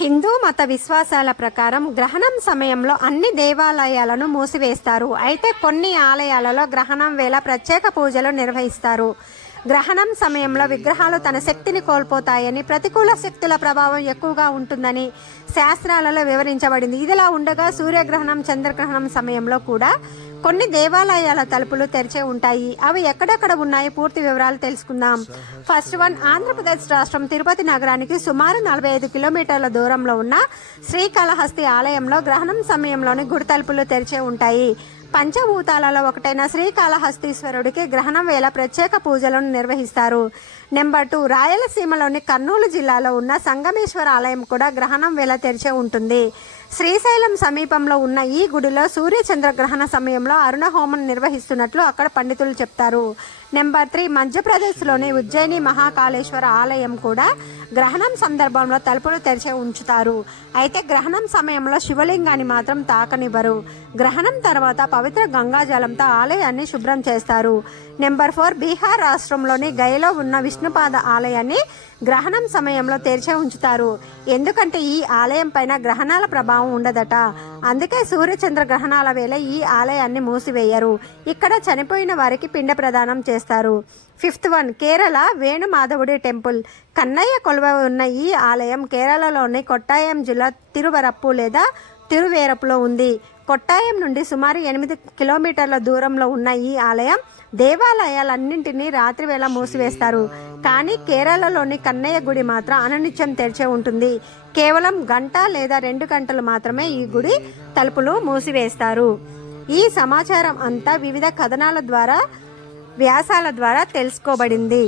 హిందూ మత విశ్వాసాల ప్రకారం గ్రహణం సమయంలో అన్ని దేవాలయాలను మూసివేస్తారు. అయితే కొన్ని ఆలయాలలో గ్రహణం వేళ ప్రత్యేక పూజలు నిర్వహిస్తారు. గ్రహణం సమయంలో విగ్రహాలు తన శక్తిని కోల్పోతాయని, ప్రతికూల శక్తుల ప్రభావం ఎక్కువగా ఉంటుందని శాస్త్రాలలో వివరించబడింది. ఇదిలా ఉండగా సూర్యగ్రహణం, చంద్రగ్రహణం సమయంలో కూడా కొన్ని దేవాలయాల తలుపులు తెరిచే ఉంటాయి. అవి ఎక్కడెక్కడ ఉన్నాయి, పూర్తి వివరాలు తెలుసుకుందాం. ఫస్ట్ వన్, ఆంధ్రప్రదేశ్ రాష్ట్రం తిరుపతి నగరానికి సుమారు 45 కిలోమీటర్ల దూరంలో ఉన్న శ్రీకాళహస్తి ఆలయంలో గ్రహణం సమయంలోని గుడి తలుపులు తెరిచే ఉంటాయి. పంచభూతాలలో ఒకటైన శ్రీకాళహస్తీశ్వరుడికి గ్రహణం వేళ ప్రత్యేక పూజలను నిర్వహిస్తారు. నెంబర్ 2, రాయలసీమలోని కర్నూలు జిల్లాలో ఉన్న సంగమేశ్వర ఆలయం కూడా గ్రహణం వేళ తెరిచే ఉంటుంది. శ్రీశైలం సమీపంలో ఉన్న ఈ గుడిలో సూర్య చంద్రగ్రహణ సమయంలో అరుణ హోమం నిర్వహిస్తున్నట్లు అక్కడ పండితులు చెప్తారు. నెంబర్ 3, మధ్యప్రదేశ్లోని ఉజ్జయిని మహాకాళేశ్వర ఆలయం కూడా గ్రహణం సందర్భంలో తలుపులు తెరిచే ఉంచుతారు. అయితే గ్రహణం సమయంలో శివలింగాన్ని మాత్రం తాకనివ్వరు. గ్రహణం తర్వాత పవిత్ర గంగాజలంతో ఆలయాన్ని శుభ్రం చేస్తారు. నెంబర్ 4, బీహార్ రాష్ట్రంలోని గయలో ఉన్న విష్ణుపాద ఆలయాన్ని గ్రహణం సమయంలో తెరిచే ఉంచుతారు. ఎందుకంటే ఈ ఆలయం పైన గ్రహణాల ప్రభావం ఉండదట. అందుకే సూర్యచంద్ర గ్రహణాల వేళ ఈ ఆలయాన్ని మూసివేయరు. ఇక్కడ చనిపోయిన వారికి పిండ ప్రదానం చేస్తారు. ఫిఫ్త్ వన్, కేరళ వేణుమాధవుడి టెంపుల్. కన్నయ్య కొలువై ఉన్న ఈ ఆలయం కేరళలోని కొట్టాయం జిల్లా తిరువరప్పు లేదా తిరువేరపులో ఉంది. కొట్టాయం నుండి సుమారు 8 కిలోమీటర్ల దూరంలో ఉన్న ఈ ఆలయం దేవాలయాలన్నింటినీ రాత్రివేళ మూసివేస్తారు. కానీ కేరళలోని కన్నయ్య గుడి మాత్రం అననిత్యం తెరిచే ఉంటుంది. కేవలం గంట లేదా 2 గంటలు మాత్రమే ఈ గుడి తలుపులు మూసివేస్తారు. ఈ సమాచారం అంతా వివిధ కథనాల ద్వారా, వ్యాసాల ద్వారా తెలుసుకోబడింది.